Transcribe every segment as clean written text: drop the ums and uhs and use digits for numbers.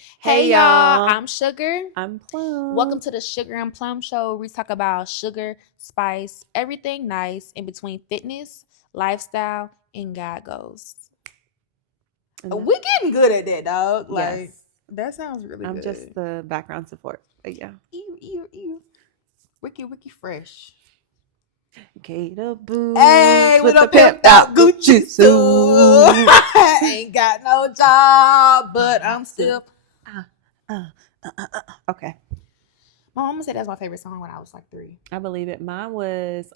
Hey Hey y'all, y'all, I'm Sugar. I'm Plum. Welcome to the Sugar and Plum Show, where we talk about sugar, spice, everything nice in between fitness, lifestyle, and God goes. We getting good at that, dog. Like Yes, that sounds really I'm good. just the background support. But yeah. Ew. Ricky fresh. Gator boots Hey, with with a the pimped pimped out out Gucci Gucci suit. suit. Ain't got no job, but I'm still. Uh, uh, okay, My mama said that's my favorite song when I was like 3. I believe it. Mine was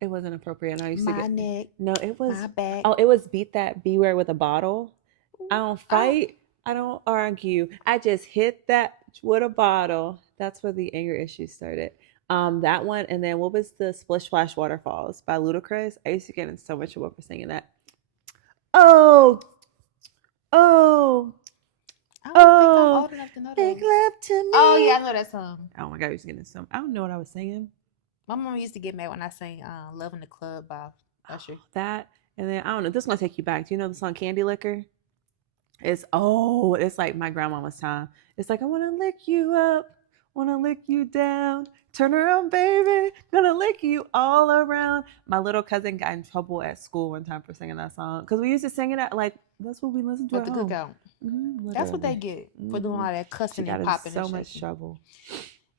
it wasn't appropriate. I used to My get neck, no. It was my back. it was beat that beware with a bottle. I don't Oh, fight. I don't argue. I just hit that with a bottle. That's where the anger issues started. That one, and then what was the Splish Splash Waterfalls by Ludacris? I used to get in so much trouble for singing that. Oh, oh, I don't think I'm oh, old enough to know make those. love to me. Oh yeah, I know that song. Oh my god, I used to get in some. I don't know what I was singing. My mom used to get mad when I sang "Love in the Club" by Usher. That, and then I don't know. This is gonna take you back. Do you know the song Candy Liquor? It's like my grandmama's time. It's like I wanna lick you up, wanna lick you down, turn around, baby, gonna lick you all around. My little cousin got in trouble at school one time for singing that song because we used to sing it at like that's what we listened to At at the home. cookout. That's what they Literally. get for doing all that She cussing got and in popping and so much shaking. trouble.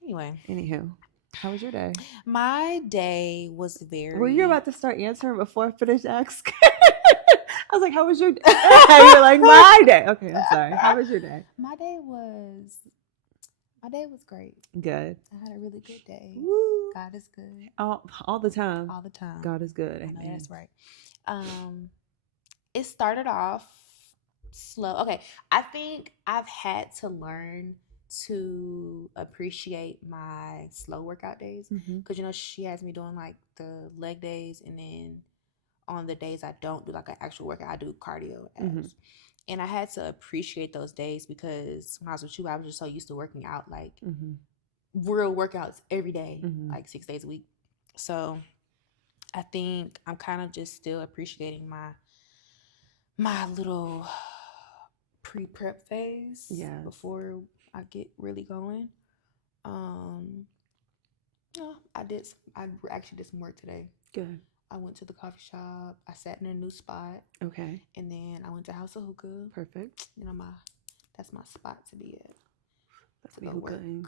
Anyway, Anywho, how was your day? my day was very. Were you about to start answering before I finished asking? I was like, "How was your day?" You're like, "My day." Okay, I'm sorry. How was your day? My day was great. Good. I had a really good day. Woo. God is good All the time. all the time. God is good. I know Amen. that's right. It started off slow. Okay, I think I've had to learn to appreciate my slow workout days because she has me doing like the leg days, and then on the days I don't do like an actual workout, I do cardio abs. And I had to appreciate those days because when I was with you, I was just so used to working out like real workouts every day, like 6 days a week. So I think I'm kind of just still appreciating my little pre-prep phase before I get really going. Yeah, I actually did some work today. Good. I went to the coffee shop. I sat in a new spot. Okay. And then I went to House of Hookah. Perfect. You know, that's my spot to be at. Let's To be go work. hookahing.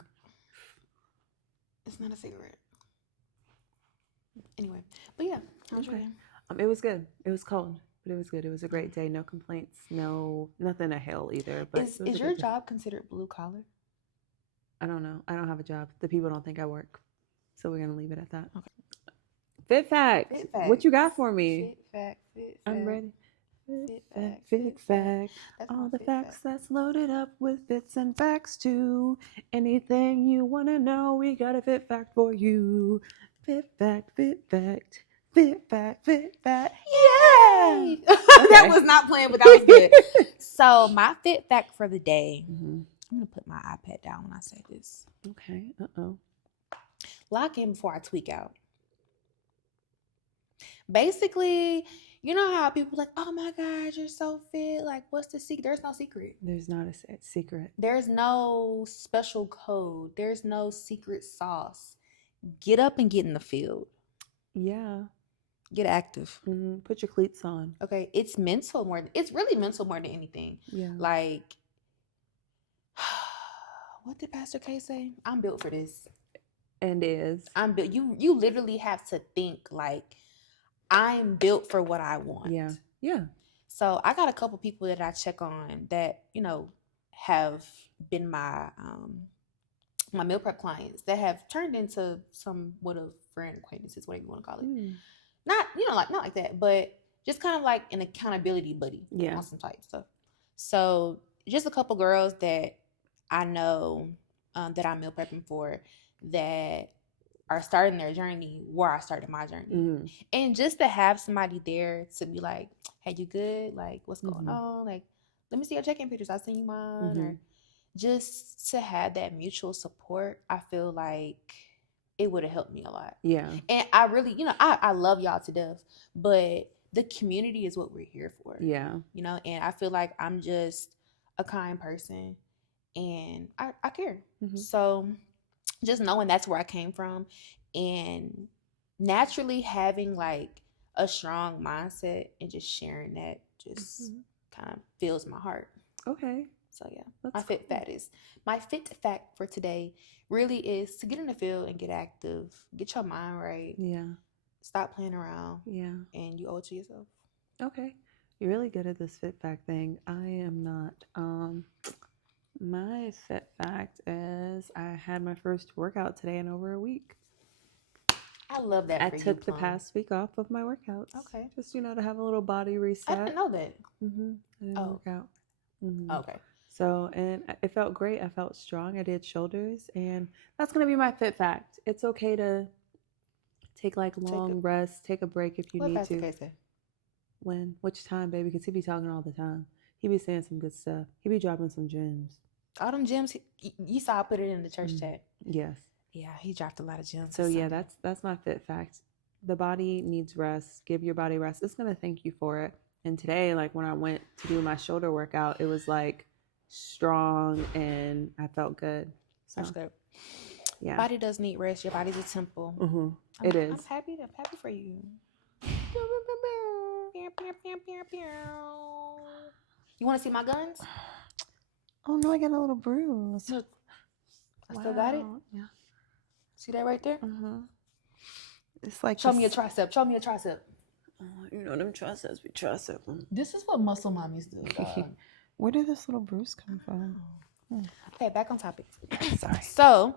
It's not a cigarette. Anyway, but yeah, how was your day? It was good. It was cold, but it was good. It was a great day. No complaints. No, nothing to hell either. But is your job considered blue collar? I don't know. I don't have a job. The people don't think I work, so we're gonna leave it at that. Okay. Fit fact. What you got for me? Fit fact. I'm ready. Fit fact. All the facts that's loaded up with fits and facts too. Anything you want to know, we got a fit fact for you. Fit fact, fit fact, fit fact, fit fact. Yeah! That was not playing, but that was good. So my fit fact for the day, I'm going to put my iPad down when I say this. Okay, uh-oh. Lock in before I tweak out. Basically, you know how people like, oh my God, you're so fit. Like, what's the secret? There's no secret. There's not a secret. There's no special code. There's no secret sauce. Get up and get in the field. Yeah. Get active. Put your cleats on. Okay. It's mental more. It's really mental more than anything. Yeah. Like, what did Pastor K say? I'm built for this. And is. I'm built. You literally have to think like, I'm built for what I want. Yeah. Yeah. So I got a couple people that I check on that, you know, have been my meal prep clients that have turned into somewhat of friend acquaintances, whatever you want to call it. Not, you know, like not like that, but just kind of like an accountability buddy on some type stuff. So just a couple girls that I know that I'm meal prepping for that are starting their journey where I started my journey. And just to have somebody there to be like, hey, you good? Like, what's going on? Like, let me see your check-in pictures. I'll send you mine. Or just to have that mutual support, I feel like it would have helped me a lot. Yeah. And I really, you know, I love y'all to death, but the community is what we're here for. Yeah. You know, and I feel like I'm just a kind person, and I care. Mm-hmm. So just knowing that's where I came from, and naturally having like a strong mindset and just sharing that just Mm-hmm. kind of fills my heart. Okay. So yeah, That's cool. my fit fact for today really is to get in the field and get active, get your mind right, Yeah. stop playing around, Yeah. and you owe it to yourself. Okay. You're really good at this fit fact thing. I am not. My fit fact is I had my first workout today in over a week. I love that I for you, took the Plum. past week off of my workouts, Okay, just to have a little body I didn't reset. know that. I didn't Oh, work out. hmm okay. So, and it felt great. I felt strong. I did shoulders, and that's gonna be my fit fact. It's okay to take like Take it. long rests, take a break if you What need Pastor to. K say? When? Which time, baby? Because he be talking all the time. He be saying some good stuff. He be dropping some gems. All them gems. You saw I put it in the church Mm. chat. Yes. Yeah, he dropped a lot of gems So this yeah, Sunday. that's my fit fact. The body needs rest. Give your body rest. It's gonna thank you for it. And today, like when I went to do my shoulder workout, it was like strong and I felt good. That's So good. yeah. Body does need rest. Your body's a temple. Mm-hmm. I'm, It I'm is. happy. I'm happy for you. You want to see my guns? Oh no, I got a little bruise. Look, I still got it. Yeah. See that right there? Uh-huh. It's like Show this. me a tricep. Show me a tricep. Them triceps, we tricep them. This is what muscle mommies do, dog. Where did this little bruise come from? Okay, back on topic. Sorry. So,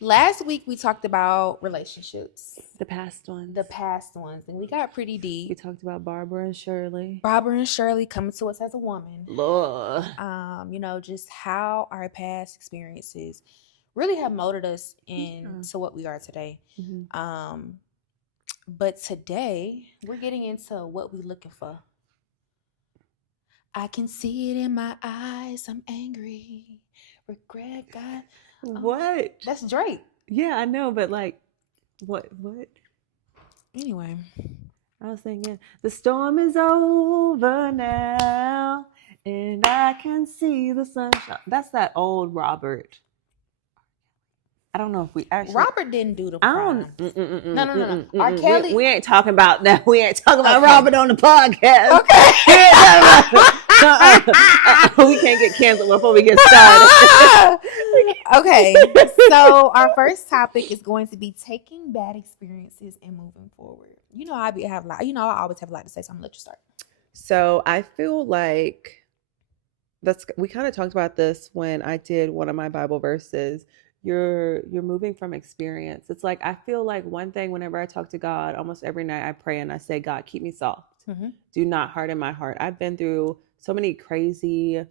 last week we talked about relationships, The past ones. the past ones, and we got pretty We deep. talked about Barbara and Shirley. Barbara and Shirley coming to us as a woman. Lord. Just how our past experiences really have molded us into what we are today. Mm-hmm. But today we're getting into what we're looking for. I can see it in my eyes. I'm angry. Regret God. What? That's Drake. Yeah, I know, but like, what? Anyway, I was thinking, the storm is over now, and I can see the sunshine. That's that old Robert. I don't know if we actually. Robert didn't do the crime. No. R. We, Kelly. we ain't talking about that. We ain't talking about Okay. Robert on the podcast. Okay. We can't get canceled before we get started. Okay. So our first topic is going to be taking bad experiences and moving forward. I always have a lot to say, so I'm gonna let you start. So I feel like we kind of talked about this when I did one of my Bible verses. You're moving from experience. It's like I feel like one thing whenever I talk to God, almost every night I pray and I say, God, keep me soft. Mm-hmm. Do not harden my heart. I've been through so many crazy,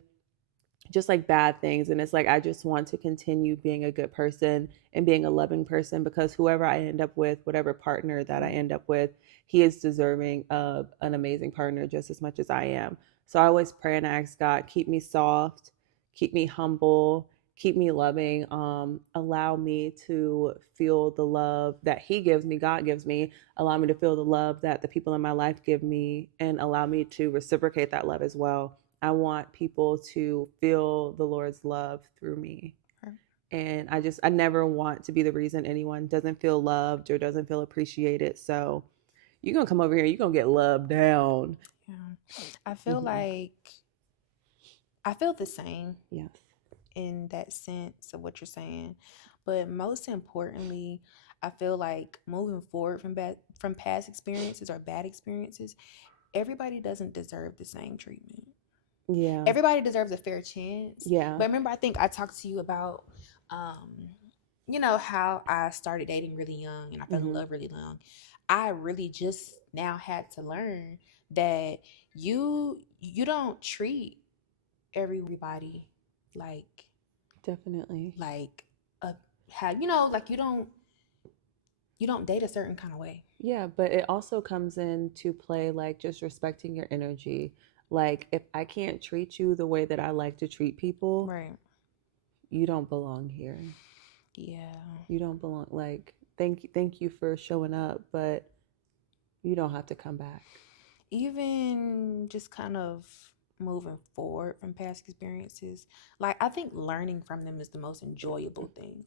just like bad things, and it's like I just want to continue being a good person and being a loving person, because whoever I end up with, whatever partner that I end up with, he is deserving of an amazing partner just as much as I am. So I always pray and ask God, keep me soft, keep me humble, keep me loving, allow me to feel the love that he gives me, God gives me, allow me to feel the love that the people in my life give me, and allow me to reciprocate that love as well. I want people to feel the Lord's love through me. Right. And I never want to be the reason anyone doesn't feel loved or doesn't feel appreciated. So you're going to come over here, you're going to get loved down. Yeah. I feel like I feel the same. Yes. In that sense of what you're saying. But most importantly, I feel like moving forward from past experiences or bad experiences, everybody doesn't deserve the same treatment. Yeah. Everybody deserves a fair chance. Yeah. But remember, I think I talked to you about how I started dating really young and I fell in love really young. I really just now had to learn that you don't treat everybody like definitely like you don't date a certain kind of way. Yeah, but it also comes into play like just respecting your energy. Like if I can't treat you the way that I like to treat people, Right. You don't belong here. Yeah. You don't belong. Like thank you for showing up, but you don't have to come back. Even just kind of moving forward from past experiences, like I think learning from them is the most enjoyable thing.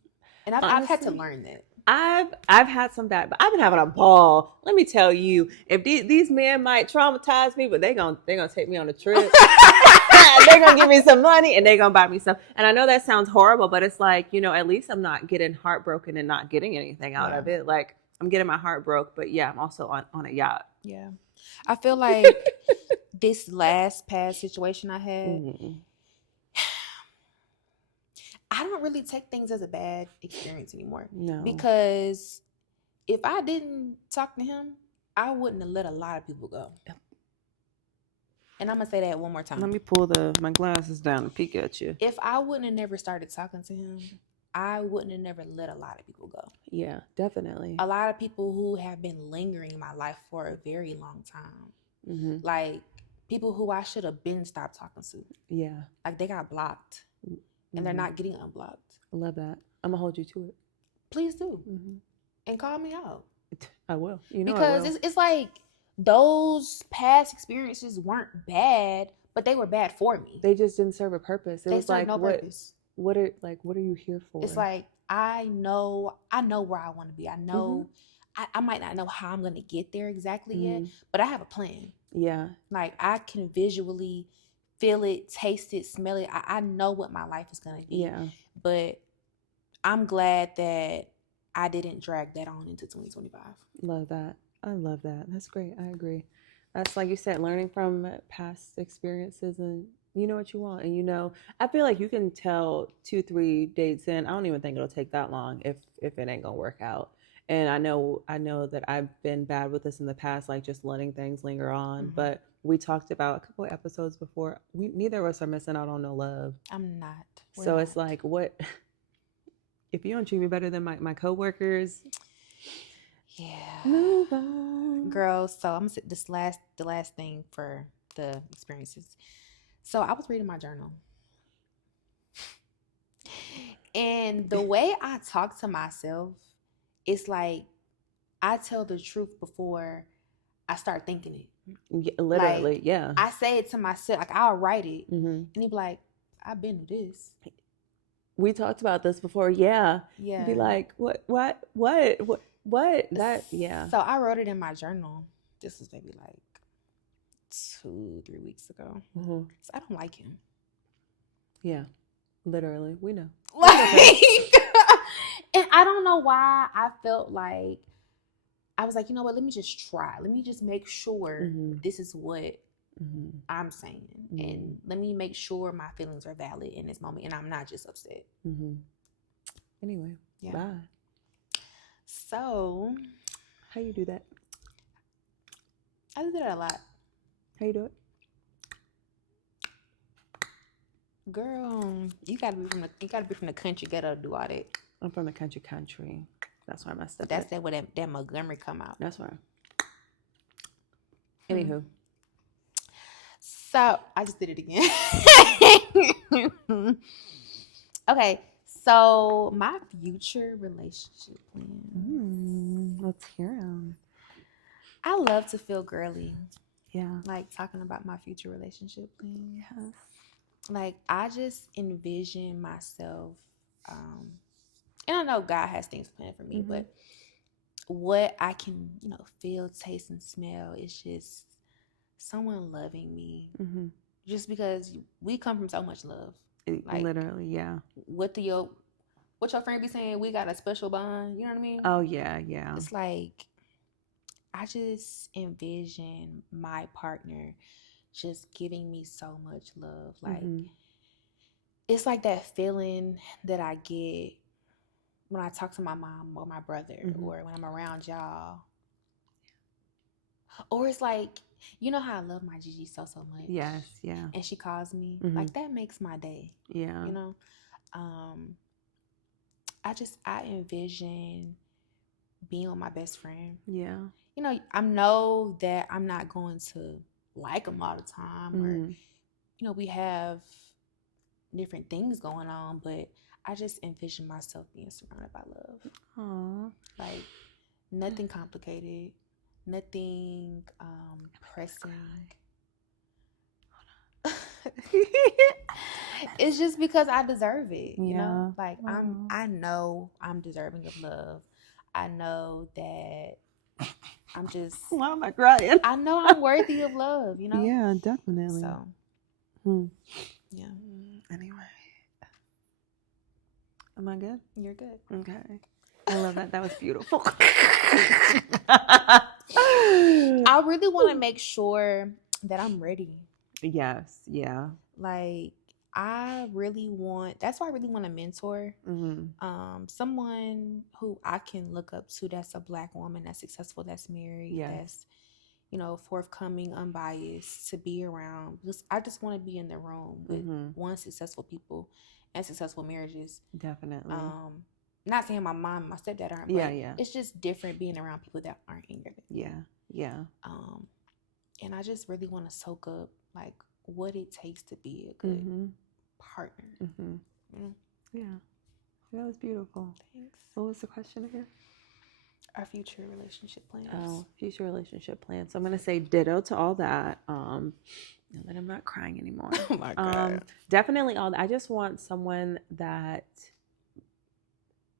And I've had to Honestly, learn that. I've had some bad, but I've been having a ball. Let me tell you, if these men might traumatize me, but they gonna take me on a trip. They're gonna give me some money and they're gonna buy me stuff. And I know that sounds horrible, but it's like, at least I'm not getting heartbroken and not getting anything out Yeah. of it. Like I'm getting my heart broke, but yeah, I'm also on a yacht. Yeah. I feel like this last past situation I had, Mm, I don't really take things as a bad experience anymore. no. Because if I didn't talk to him, I wouldn't have let a lot of people go. And I'm gonna say that one more Let time. me pull my glasses down and peek at you. If I wouldn't have never started talking to him, I wouldn't have never let a lot of people go. Yeah, definitely. A lot of people who have been lingering in my life for a very long time. Mm-hmm. Like people who I should have been stopped talking to. Yeah. Like they got blocked and they're not getting unblocked. I love that. I'm gonna hold you to it. Please do. And call me out. I will. Because I will. it's like those past experiences weren't bad, but they were bad for me. They just didn't serve a purpose. It They was served like no purpose. what are you here for? It's like I know where I want to be. I know I might not know how I'm gonna get there exactly yet, but I have a plan. Yeah. Like I can visually feel it, taste it, smell it. I know what my life is gonna be. Yeah. But I'm glad that I didn't drag that on into 2025. Love that. I love that. That's great. I agree. That's like you said, learning from past experiences, and you know what you want. And I feel like you can tell 2-3 dates in. I don't even think it'll take that long if it ain't gonna work out. And I know that I've been bad with this in the past, like just letting things linger on. But we talked about a couple of episodes before. Neither of us are missing out on no love. I'm not. So it's like, what if you don't treat me better than my coworkers? Yeah. Move on. Girl, so I'm gonna say the last thing for the experiences. So I was reading my journal. And the way I talk to myself, it's like I tell the truth before I start thinking it. Yeah, literally, like, yeah. I say it to myself, like I'll write it, and he'd be like, "I've been to this." We talked about this before, yeah. Yeah. Be like, what? That, yeah. So I wrote it in my journal. This was maybe like 2-3 weeks ago. So I don't like him. Yeah, literally, we know. Like, and I don't know why I felt like I was like, you know what? Let me just try. Let me just make sure this is what I'm saying, and let me make sure my feelings are valid in this moment, and I'm not just upset. Anyway, yeah. Bye. So, how you do that? I do that a lot. How you do it? Girl, you gotta be from the country. Gotta do all that. I'm from the country. That's why I messed up. That's where that Montgomery come out. That's why. Anywho. So I just did it again. Okay, so my future relationship plan. Let's hear them. I love to feel girly. Yeah. Like talking about my future relationship plan. Yes. Like I just envision myself, and I know God has things planned for me, but what I can, feel, taste, and smell is just someone loving me. Just because we come from so much love. Like, literally, yeah. Oh yeah. It's like I just envision my partner just giving me so much love. Like it's like that feeling that I get when I talk to my mom or my brother or when I'm around y'all. Or it's like, you know how I love my Gigi so much. Yes, yeah. And she calls me. Like that makes my day. Yeah. I envision being with my best friend. Yeah. I know that I'm not going to like him all the time or, we have different things going on, but I just envision myself being surrounded by love. Aww. Like nothing complicated, nothing pressing. It's just because I deserve it, you know? Yeah. Like Wow. I know I'm deserving of love. I know that I'm just Why am I crying? I know I'm worthy of love, you know? Yeah, definitely. So, yeah, Anyway, am I good? you're good. Okay. I love that. That was beautiful. I really want to make sure that I'm ready. Yes. Yeah. Like I really want that's why I really want a mentor. Someone who I can look up to that's a black woman that's successful, that's married, Yes. that's forthcoming, unbiased to be around. Because I just want to be in the room with one successful people and successful marriages. Definitely. Not saying my mom and my stepdad aren't, but it's just different being around people that aren't in your life. Yeah. And I just really want to soak up like what it takes to be a good partner. Yeah. That was beautiful. Thanks. What was the question again? Our future relationship plans. Oh, future relationship plans. So I'm gonna say ditto to all that. And then I'm not crying anymore. Oh my God. Definitely all that. I just want someone that,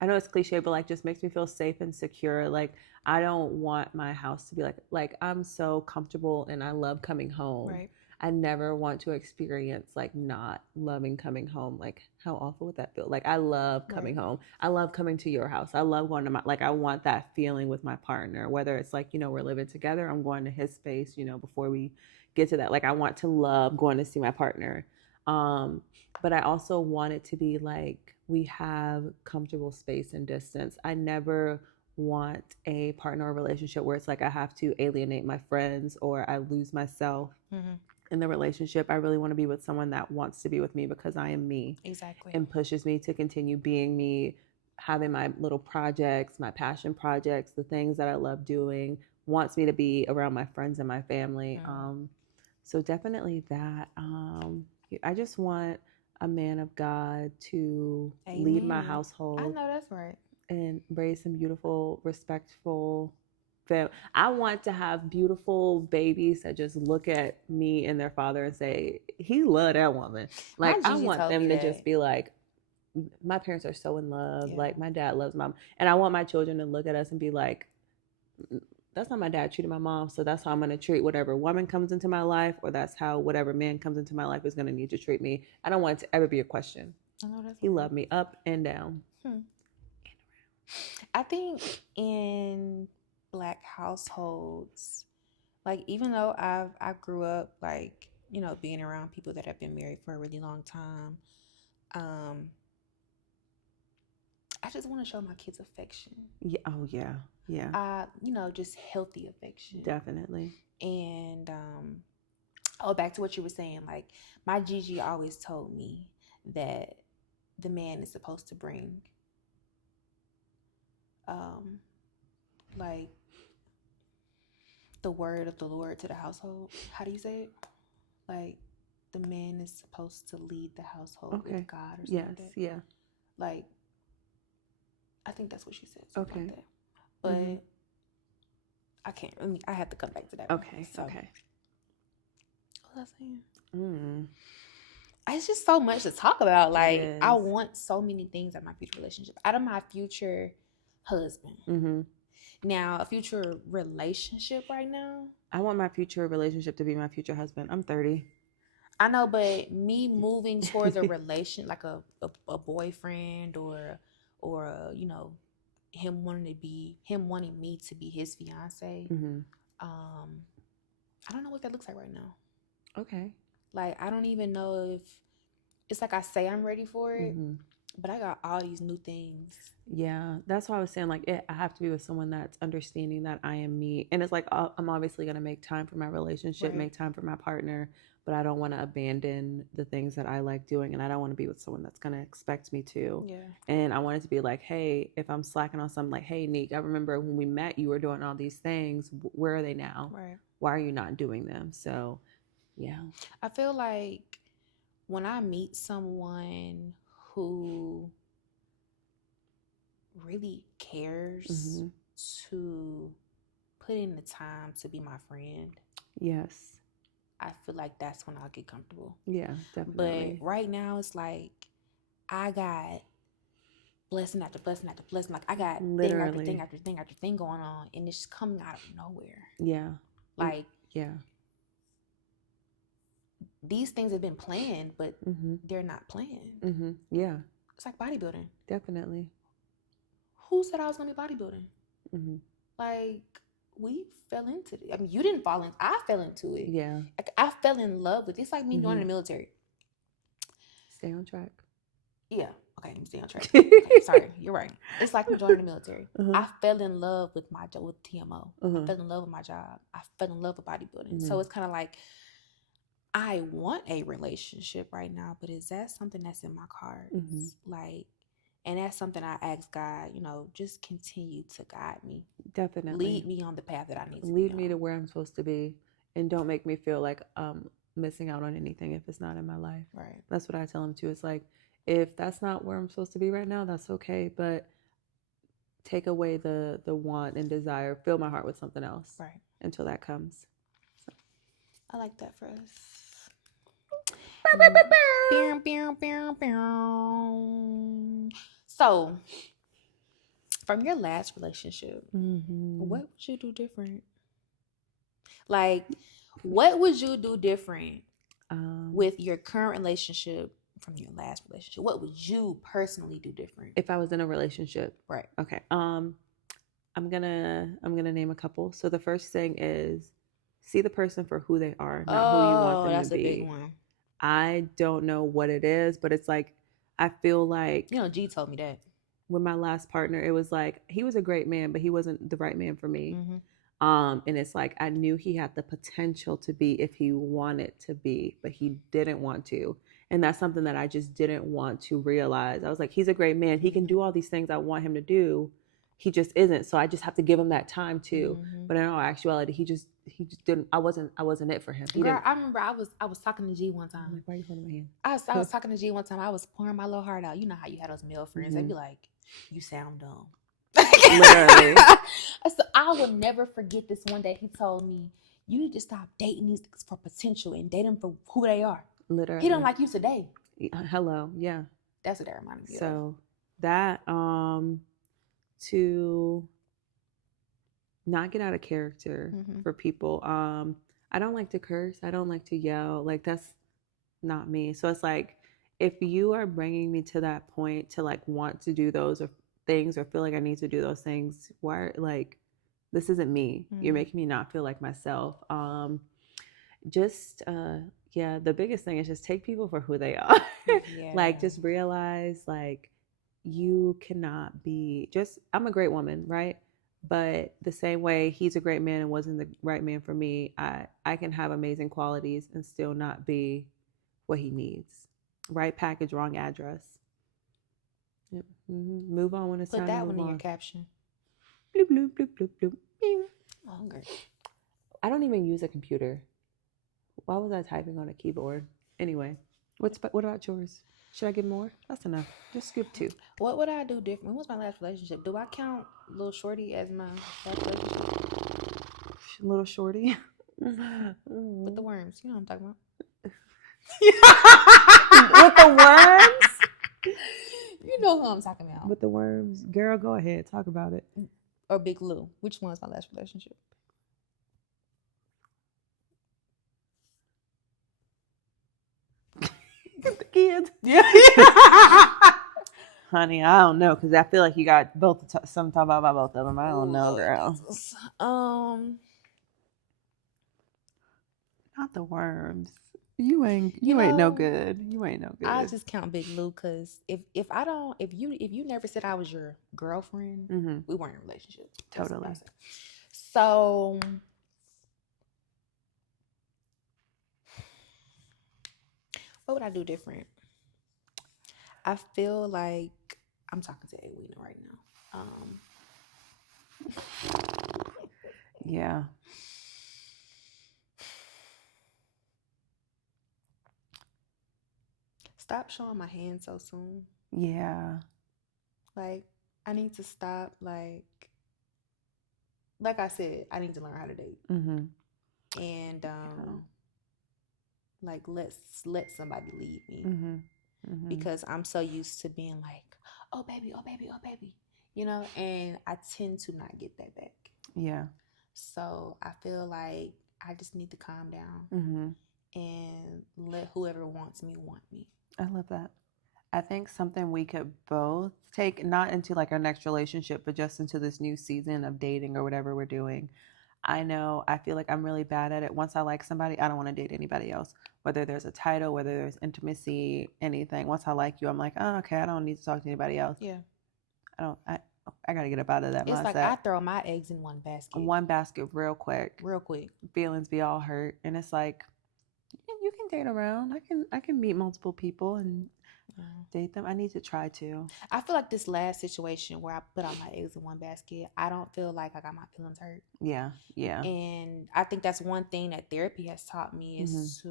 I know it's cliche, but like just makes me feel safe and secure. Like I don't want my house to be like I'm so comfortable and I love coming home. Right. I never want to experience like not loving coming home. Like how awful would that feel? Like I love coming home. I love coming to your house. I love going to my, like I want that feeling with my partner, whether it's like, we're living together, I'm going to his space, before we get to that. Like I want to love going to see my partner. But I also want it to be like we have comfortable space and distance. I never want a partner or relationship where it's like I have to alienate my friends or I lose myself in the relationship. I really want to be with someone that wants to be with me because I am me. Exactly. And pushes me to continue being me, having my little projects, my passion projects, the things that I love doing, wants me to be around my friends and my family. So definitely that. I just want a man of God to lead my household. I know that's right. And raise some beautiful, respectful family. I want to have beautiful babies that just look at me and their father and say, he loved that woman. Like I want them to just be like, my parents are so in love. Yeah. Like my dad loves mom. And I want my children to look at us and be like, that's not my dad treated my mom, so that's how I'm going to treat whatever woman comes into my life, or that's how whatever man comes into my life is going to need to treat me. I don't want it to ever be a question. He loved me up and down. I think in Black households, like even though I grew up like being around people that have been married for a really long time, I just want to show my kids affection. Yeah. Oh yeah. Yeah. Just healthy affection. Definitely. And back to what you were saying, like my Gigi always told me that the man is supposed to bring like the word of the Lord to the household. How do you say it? Like the man is supposed to lead the household with God or something like that. Yeah. Like I think that's what she said. Something like that. But I can't. I have to come back to that. Okay. So, okay. What was I saying? It's just so much to talk about. Like I want so many things out of my future relationship, out of my future husband. Now, a future relationship right now. I want my future relationship to be my future husband. I'm 30. I know, but me moving towards a relation, like a boyfriend or him wanting me to be his fiance. I don't know what that looks like right now. Okay. Like I don't even know if it's like I say I'm ready for it, but I got all these new things. Yeah, that's why I was saying like I have to be with someone that's understanding that I am me, and it's like I'm obviously gonna make time for my relationship, make time for my partner, but I don't want to abandon the things that I like doing, and I don't want to be with someone that's gonna expect me to. Yeah. And I want it to be like, hey, if I'm slacking on something, like, hey, Neek, I remember when we met, you were doing all these things. Where are they now? Right. Why are you not doing them? So, yeah. I feel like when I meet someone who really cares to put in the time to be my friend. Yes. I feel like that's when I'll get comfortable. Yeah, But definitely. right now, it's like I got blessing after blessing after blessing. Like I got thing after thing Literally. after thing after thing going on, and it's just coming out of nowhere. Yeah. Like Yeah. these things have been planned, but Mhm. they're not planned. Mhm. Yeah. It's like bodybuilding. Definitely. Who said I was gonna be bodybuilding? Mhm. Like we fell into it. I mean, you didn't fall in. I fell into it. Yeah. Like I fell in love with it. It's like me joining Mhm. the military. Stay on track. Yeah. Okay, let me stay on track. Okay, sorry, you're right. It's like me joining the military. Uh-huh. I fell in love with my job with TMO. I Uh-huh. fell in love with my job. I fell in love with bodybuilding. So Mhm. it's kind of like I want a relationship right now, but is that something that's in my cards? Mhm. Like, and that's something I ask God, just continue to guide me, Definitely. lead me on the path that I need to be Lead me on. to where I'm supposed to be, and don't make me feel like missing out on anything if it's not in my life. Right. That's what I tell him too. It's like, if that's not where I'm supposed to be right now, that's okay, but take away the want and desire, fill my heart with something else Right. until that comes. So. I like that for us. So, from your last relationship, Mm-hmm. what would you do different? Like, what would you do different with your current relationship from your last relationship? What would you personally do different? If I was in a relationship, Right. okay. I'm gonna name a couple. So the first thing is, see the person for who they are, not who you want Oh, them to that's a big be. one. I don't know what it is, but it's like, I feel like G told me that. with my last partner, it was like he was a great man, but he wasn't the right man for me. Mm-hmm. And it's like I knew he had the potential to be if he wanted to be, but he didn't want to. And that's something that I just didn't want to realize. I was like, he's a great man. He can do all these things I want him to do. He just isn't. So I just have to give him that time too. Mm-hmm. But in all actuality, he just didn't. I wasn't it for him. He Girl, didn't. I remember I was talking to G one I'm time. like, why are you holding my hand? I was talking to G one time. I was pouring my little heart out. You know how you had those male friends. They'd Mm-hmm. be like, "You sound dumb." Literally. So I will never forget this one day he told me, "You need to stop dating these niggas for potential and date them for who they are." Literally. He don't like you today. Hello. Yeah. That's what that reminded me of. So that to not get out of character for people. I don't like to curse. I don't like to yell. Like, that's not me. So it's like, if you are bringing me to that point to like want to do those or things or feel like I need to do those things, why, like, this isn't me. You're making me not feel like myself. Just yeah, the biggest thing is just take people for who they are. Yeah. Like, just realize, like, you cannot be just, I'm a great woman, right? But the same way he's a great man and wasn't the right man for me, I can have amazing qualities and still not be what he needs. Right package, wrong address. Yep. Mm-hmm. Move on when it's Put time to that move one in your on. caption. Bloop, bloop, bloop, bloop, bloop. Bing. I'm hungry. I don't even use a computer. Why was I typing on a keyboard? Anyway, what about yours? Should I give more? That's enough. Just give 2. What would I do different? When was my last relationship? Do I count Little Shorty as my last relationship? Little shorty. With the worms. You know what I'm talking about. With the worms? You know who I'm talking about. With the worms. Girl, go ahead. Talk about it. Or Big Lou. Which one's my last relationship? The kids. Yeah. Honey, I don't know, because I feel like you got both some talk about both of them. I don't know, girl. Jesus. Not the worms. You ain't no good. You ain't no good. I just count Big Lou because if you never said I was your girlfriend, we weren't in a relationship. Totally. So what would I do different? I feel like I'm talking to Edwina right now. Yeah. Stop showing my hand so soon. Yeah. Like, I need to stop. Like I said, I need to learn how to date. Mm-hmm. And Like, let somebody lead me. Mm-hmm. Because I'm so used to being like, oh baby, oh baby, oh baby, and I tend to not get that back. Yeah. So I feel like I just need to calm down Mm-hmm. and let whoever wants me want me. I love that. I think something we could both take, not into like our next relationship, but just into this new season of dating or whatever we're doing. I feel like I'm really bad at it. Once I like somebody, I don't want to date anybody else. Whether there's a title, whether there's intimacy, anything. Once I like you, I'm like, oh, okay, I don't need to talk to anybody else. Yeah. I got to get up out of that It's mindset. like I throw my eggs in one basket. One basket real quick. Real quick. Feelings be all hurt. And it's like, you can date around. I can meet multiple people and date them. I need to try to. I feel like this last situation where I put all my eggs in one basket, I don't feel like I got my feelings hurt. Yeah. And I think that's one thing that therapy has taught me is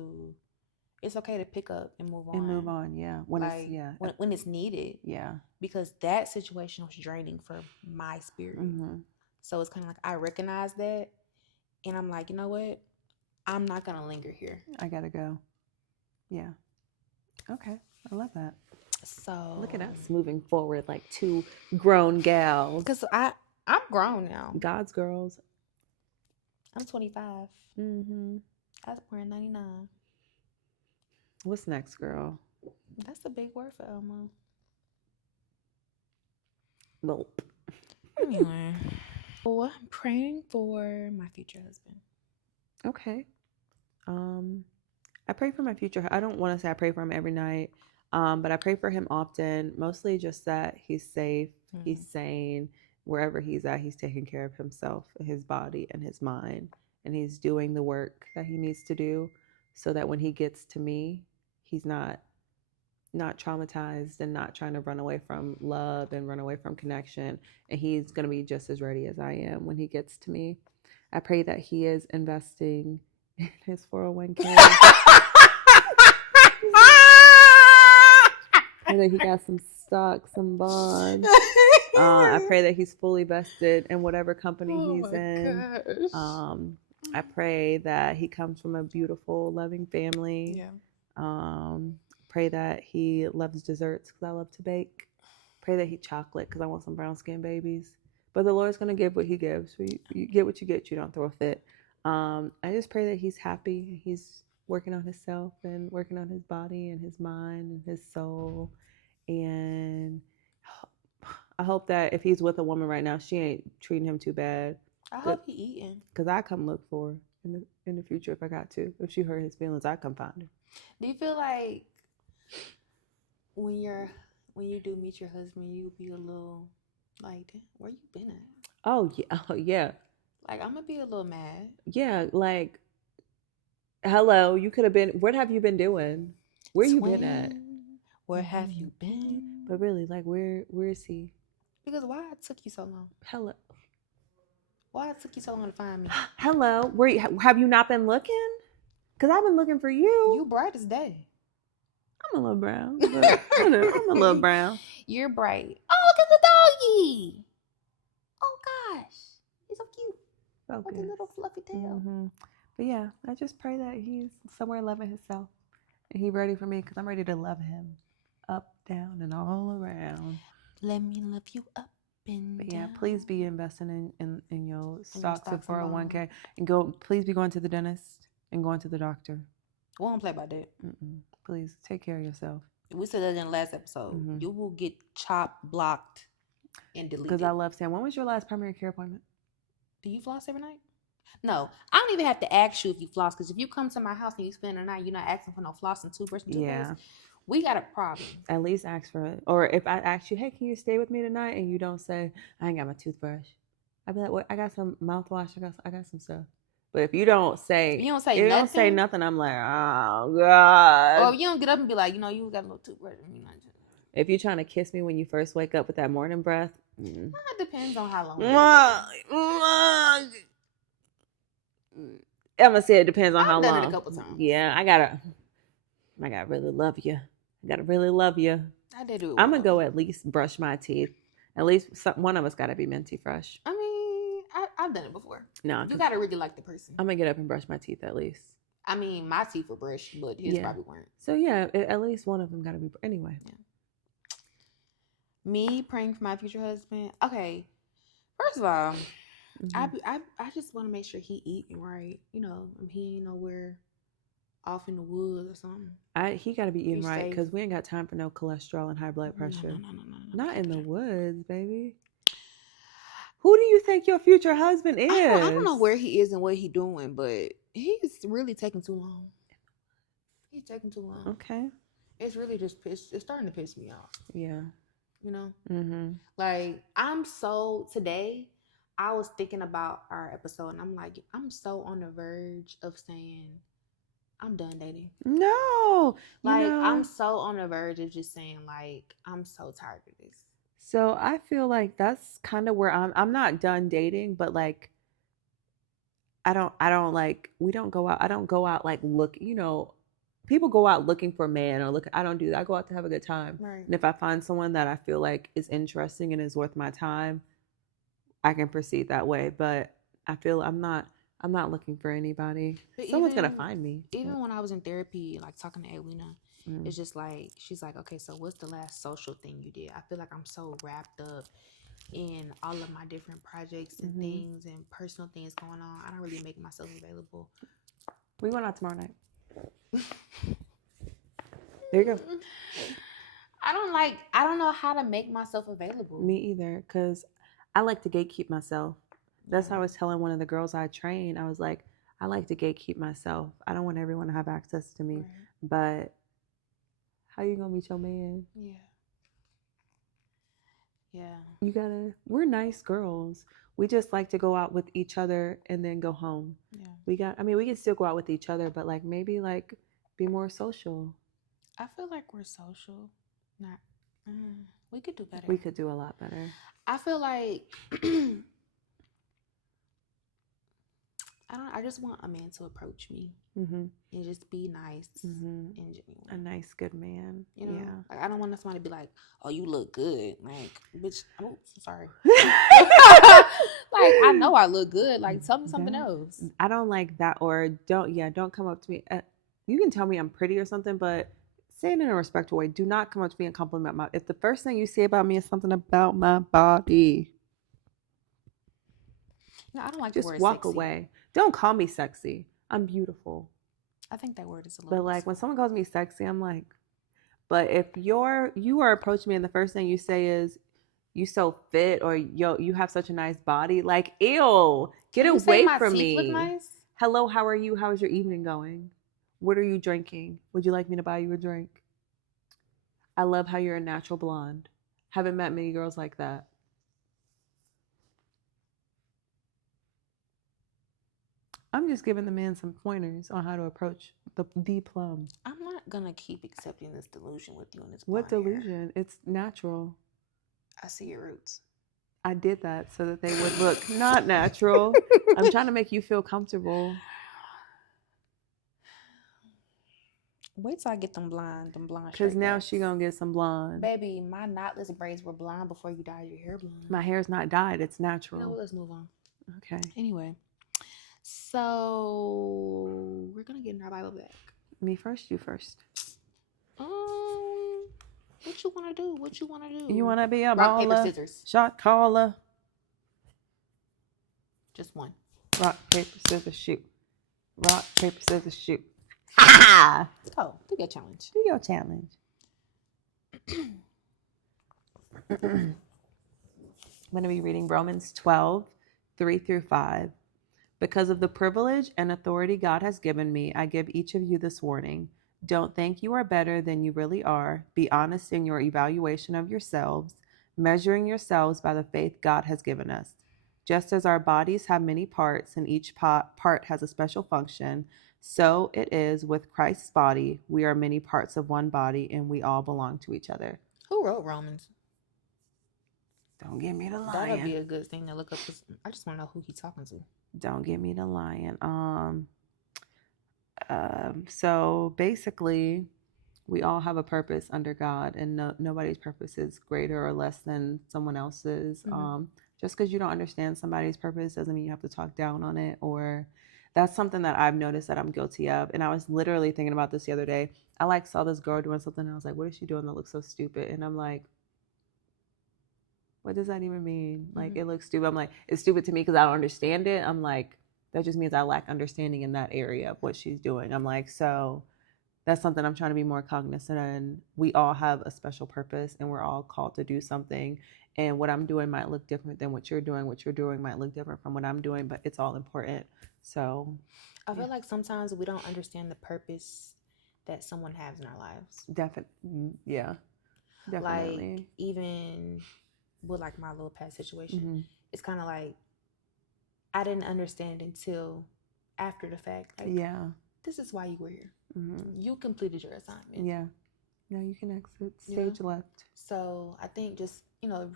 it's okay to pick up and move on. Yeah. When it's needed. Yeah. Because that situation was draining for my spirit. So it's kind of like I recognize that, and I'm like, you know what? I'm not gonna linger here. I gotta go. Yeah. Okay. I love that. So look at us moving forward like two grown gals. Because I'm grown now. God's girls. I'm 25. I was born in 99. What's next, girl? That's a big word for Elmo. Nope. Anyway. So I'm praying for my future husband. Okay. I pray for my future. I don't want to say I pray for him every night, but I pray for him often, mostly just that he's safe, he's sane, wherever he's at, he's taking care of himself, his body, and his mind, and he's doing the work that he needs to do so that when he gets to me, he's not traumatized and not trying to run away from love and run away from connection, and he's going to be just as ready as I am when he gets to me. I pray that he is investing in his 401k. I that he got some stocks, some bonds. I pray that he's fully vested in whatever company he's in. I pray that he comes from a beautiful, loving family. Pray that he loves desserts because I love to bake. Pray that he chocolate because I want some brown skin babies. But the Lord's going to give what he gives. So you get what you get. You don't throw a fit. I just pray that he's happy. He's working on himself and working on his body and his mind and his soul. And I hope that if he's with a woman right now, she ain't treating him too bad. I hope he eating. Because I come look for her in the future if I got to. If she hurt his feelings, I come find her. Do you feel like when you do meet your husband, you be a little like, where you been at? Oh yeah. Like, I'm gonna be a little mad. Yeah, like, hello, you could have been. What have you been doing? Where you been at? Where have you been? But really, like, where is he? Because why it took you so long? Hello. Why it took you so long to find me? Hello. Have you not been looking? Because I've been looking for you. You bright as day. I'm a little brown. But I'm a little brown. You're bright. Oh, look at the doggy. Oh gosh, he's so cute. Focus. With a little fluffy tail. But yeah, I just pray that he's somewhere loving himself. And he's ready for me because I'm ready to love him. Up, down, and all around. Let me love you up and but down. yeah, please be investing in your stocks and 401k. And please be going to the dentist and going to the doctor. We won't play about that. Please take care of yourself. We said that in the last episode. You will get chopped, blocked, and deleted. Because I love saying, when was your last primary care appointment? Do you floss every night? No, I don't even have to ask you if you floss. Because if you come to my house and you spend the night, you're not asking for no floss and toothbrush. We got a problem. At least ask for it. Or if I ask you, hey, can you stay with me tonight? And you don't say, I ain't got my toothbrush. I'd be like, what? I got some mouthwash. I got some stuff. But if you don't say, nothing, I'm like, oh God. Or if you don't get up and be like, you got a little toothbrush. If you're trying to kiss me when you first wake up with that morning breath, it depends on how long. I'm gonna say it depends on how long. I've done it a couple times. Yeah, I gotta really love you. I gotta really love you. I did do it. I'm gonna go at least brush my teeth. At least one of us gotta be minty fresh. I mean, I've done it before. No, you gotta really like the person. I'm gonna get up and brush my teeth at least. I mean, my teeth were brushed, but his Yeah. probably weren't. So yeah, at least one of them got to be. Anyway. Yeah. Me praying for my future husband. Okay, first of all, I just want to make sure he eating right. You know, he ain't nowhere off in the woods or something. He got to be eating He's right safe. because we ain't got time for no cholesterol and high blood pressure. No. Not in the woods, baby. Who do you think your future husband is? I don't know where he is and what he doing, but he's really taking too long. He's taking too long. Okay. It's really just it's starting to piss me off. Yeah. You know? Mm-hmm. Like, today, I was thinking about our episode and I'm like, I'm so on the verge of saying, I'm done dating. No. Like, I'm so on the verge of just saying, like, I'm so tired of this. So I feel like that's kind of where I'm not done dating, but like I don't like we don't go out. I don't go out like look, people go out looking for a man or look. I don't do that. I go out to have a good time. Right. And if I find someone that I feel like is interesting and is worth my time, I can proceed that way. But I feel I'm not looking for anybody. But Someone's gonna find me. Even when I was in therapy, like talking to Edwina, it's just like she's like, okay, so what's the last social thing you did? I feel like I'm so wrapped up in all of my different projects and things and personal things going on. I don't really make myself available. We going out tomorrow night. There you go. I don't know how to make myself available. Me either, because I like to gatekeep myself. That's how I was telling one of the girls I train. I was like, I like to gatekeep myself. I don't want everyone to have access to me. Right. But how you gonna meet your man? Yeah. We're nice girls. We just like to go out with each other and then go home. Yeah. We can still go out with each other, but like maybe like be more social. I feel like we're social. Not we could do better. We could do a lot better. I feel like I just want a man to approach me and just be nice and genuine. A nice, good man. You know, like, I don't want somebody to be like, "Oh, you look good." Like, bitch, I'm sorry. Like, I know I look good. Like, tell me something else. I don't like that, or don't come up to me. You can tell me I'm pretty or something, but say it in a respectful way. Do not come up to me and compliment my. If the first thing you say about me is something about my body, no, I don't like just the word walk sexy. away. Don't call me sexy. I'm beautiful. I think that word is a little. But like when someone calls me sexy, I'm like. But if you are approaching me and the first thing you say is, "You so fit," or "Yo, you have such a nice body," like, ew, get away from me. Look nice? Hello, how are you? How is your evening going? What are you drinking? Would you like me to buy you a drink? I love how you're a natural blonde. Haven't met many girls like that. I'm just giving the man some pointers on how to approach the Plum. I'm not gonna keep accepting this delusion with you in this. What delusion? Hair. It's natural. I see your roots. I did that so that they would look not natural. I'm trying to make you feel comfortable. Wait till I get them blonde. Because now she gonna get some blonde. Baby, my knotless braids were blonde before you dyed your hair blonde. My hair's not dyed. It's natural. You know what? Let's move on. Okay. Anyway, so we're gonna get in our Bible back. Me first. You first. What you wanna do? What you wanna do? You wanna be a rock, baller? Paper, scissors. Shot caller. Just one. Rock, paper, scissors, shoot. Rock, paper, scissors, shoot. Ha! Oh, do your challenge. Do your challenge. I'm going to be reading Romans 12, 3-5. Because of the privilege and authority God has given me, I give each of you this warning. Don't think you are better than you really are. Be honest in your evaluation of yourselves, measuring yourselves by the faith God has given us. Just as our bodies have many parts and each part has a special function, so it is with Christ's body. We are many parts of one body and we all belong to each other. Who wrote Romans? Don't give me the lying. That would be a good thing to look up. I just want to know who he's talking to. Don't give me the lying. So basically, we all have a purpose under God, and nobody's purpose is greater or less than someone else's. Just because you don't understand somebody's purpose doesn't mean you have to talk down on it or That's something that I've noticed that I'm guilty of. And I was literally thinking about this the other day. I like saw this girl doing something and I was like, what is she doing that looks so stupid? And I'm like, what does that even mean? Like, Mm-hmm. it looks stupid. I'm like, it's stupid to me because I don't understand it. I'm like, that just means I lack understanding in that area of what she's doing. I'm like, so that's something I'm trying to be more cognizant of. And we all have a special purpose and we're all called to do something. And what I'm doing might look different than what you're doing. What you're doing might look different from what I'm doing, but it's all important. So, I yeah, feel like sometimes we don't understand the purpose that someone has in our lives. yeah, Like definitely. even with like my little past situation, Mm-hmm. it's kind of like I didn't understand until after the fact. Like, Yeah. this is why you were here. Mm-hmm. You completed your assignment. Yeah. Now you can exit. You know. Stage left. So I think just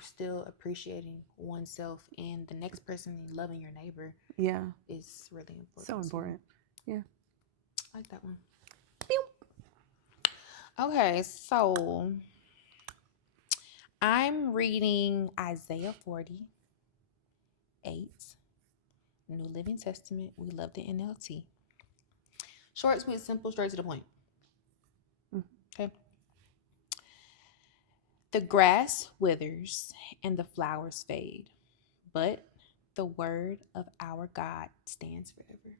still appreciating oneself and the next person and loving your neighbor Yeah. is really So important. important. Yeah. I like that one. Okay, so I'm reading Isaiah 48, New Living Testament. We love the NLT. Short, sweet, simple, straight to the point. Okay. The grass withers and the flowers fade, but the word of our God stands forever.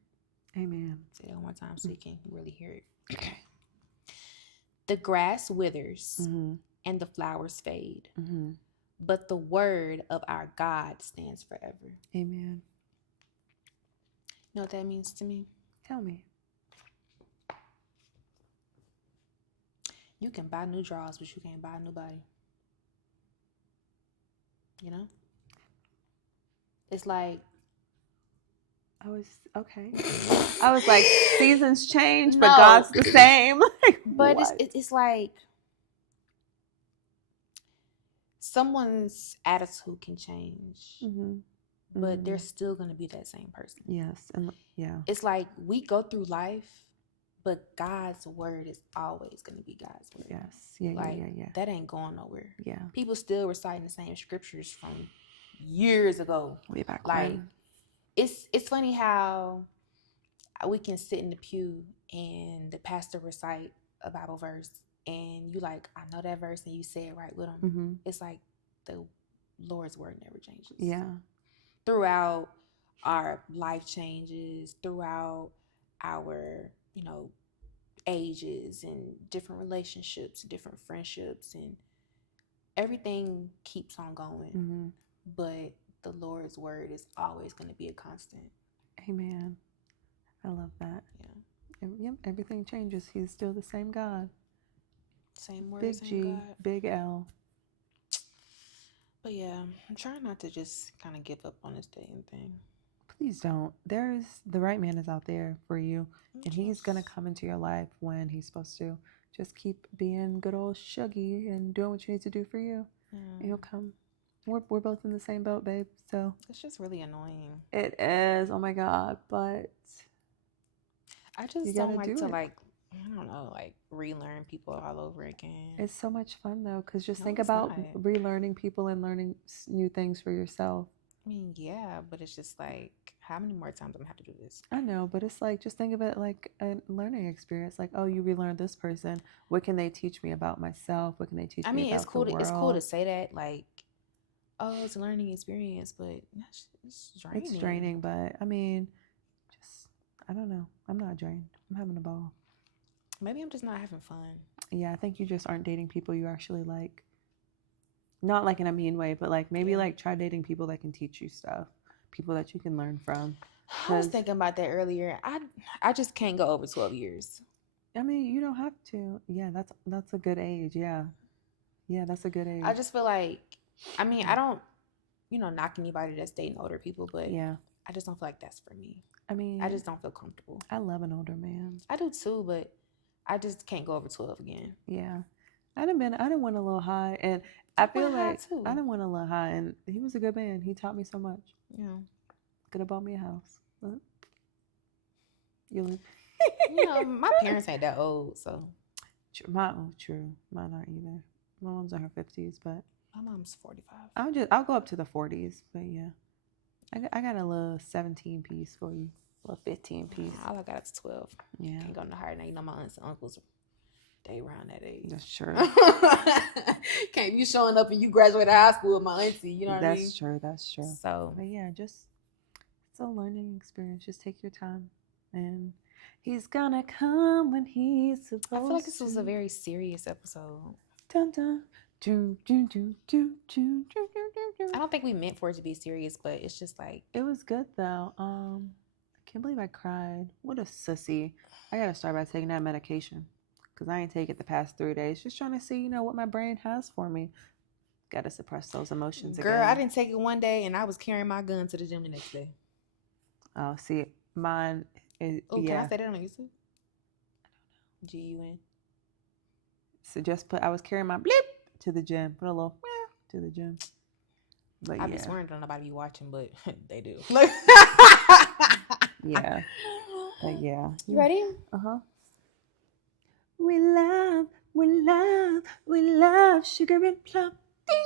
Amen. Say that one more time so you can really hear it. Okay. The grass withers Mm-hmm. and the flowers fade, Mm-hmm. but the word of our God stands forever. Amen. You know what that means to me? Tell me. You can buy new drawers, but you can't buy a new body. You know? It's like I was okay. I was like, seasons change, but no, God's the same. Like, but what? it's like someone's attitude can change, Mm-hmm. but Mm-hmm. they're still gonna be that same person. Yes. And yeah. It's like we go through life, but God's word is always gonna be God's word. Yes. Yeah. Like Yeah. Yeah. Yeah. that ain't going nowhere. Yeah. People still reciting the same scriptures from years ago. Way back Like when. it's funny how we can sit in the pew and the pastor recite a Bible verse and you like, I know that verse and you say it right with them. Mm-hmm. It's like the Lord's word never changes. Yeah. Throughout our life changes, throughout our, ages and different relationships, different friendships, and everything keeps on going. Mm-hmm. But the Lord's word is always going to be a constant. Amen. I love that. Yeah. Yep. Everything changes. He's still the same God. Same word, Big same G, God. big L. But yeah, I'm trying not to just kind of give up on this dating thing. Please don't. The right man is out there for you, and he's gonna come into your life when he's supposed to. Just keep being good old Shuggy and doing what you need to do for you, and he'll come. We're both in the same boat, babe. So it's just really annoying. it is. Oh my God, but I just you don't gotta like do to it. I don't know, like relearn people all over again. It's so much fun though, because just No, think it's about not. relearning people and learning new things for yourself. I mean, yeah, but it's just like, how many more times I'm gonna have to do this? I know, but it's like, just think of it like a learning experience. Like, oh, you relearned this person. What can they teach me about myself? What can they teach I me mean, about the it's cool to world? say that, like, oh, it's a learning experience, but it's It's draining. draining, but I mean, just, I don't know. I'm not drained. I'm having a ball. Maybe I'm just not having fun. Yeah, I think you just aren't dating people you actually like. Not like in a mean way, but like maybe like try dating people that can teach you stuff, people that you can learn from. I was thinking about that earlier. I just can't go over 12 years. I mean, you don't have to. Yeah, that's a good age. Yeah. Yeah, that's a good age. I just feel like, I mean, I don't, knock anybody that's dating older people, but yeah, I just don't feel like that's for me. I mean, I just don't feel comfortable. I love an older man. I do too, but I just can't go over 12 again. Yeah. I done went a little high, and I feel like I done went a little high, and he was a good man. He taught me so much. Yeah. Could have bought me a house. My parents ain't that old, so. True. Mine aren't either. My mom's in her 50s, but my mom's 45. I'll go up to the 40s, but yeah. I got a little 17 piece for you. A 15 piece. All I got is 12. Yeah. Can't go no higher. Now you know my aunts and uncles, they around that age. That's true. Can't be showing up and you graduated high school with my auntie. You know what I mean? That's true. That's true. So, but yeah, just it's a learning experience. Just take your time, and he's gonna come when he's supposed to. I feel like this was a very serious episode. Dun, dun. Do, do, do, do, do, do, do. I don't think we meant for it to be serious, but it's just like it was good though. I can't believe I cried. What a sissy. I gotta start by taking that medication because I ain't take it the past 3 days. Just trying to see, what my brain has for me. Gotta suppress those emotions girl, again. I didn't take it one day and I was carrying my gun to the gym the next day. Oh, see, mine is, Oh, yeah. can I say that on YouTube? GUN. So just I was carrying my bleep to the gym. Put a little to the gym. But I be swearing don't nobody be watching, but they do. Yeah. But yeah. You ready? Uh-huh. We love sugar and plum. Ding.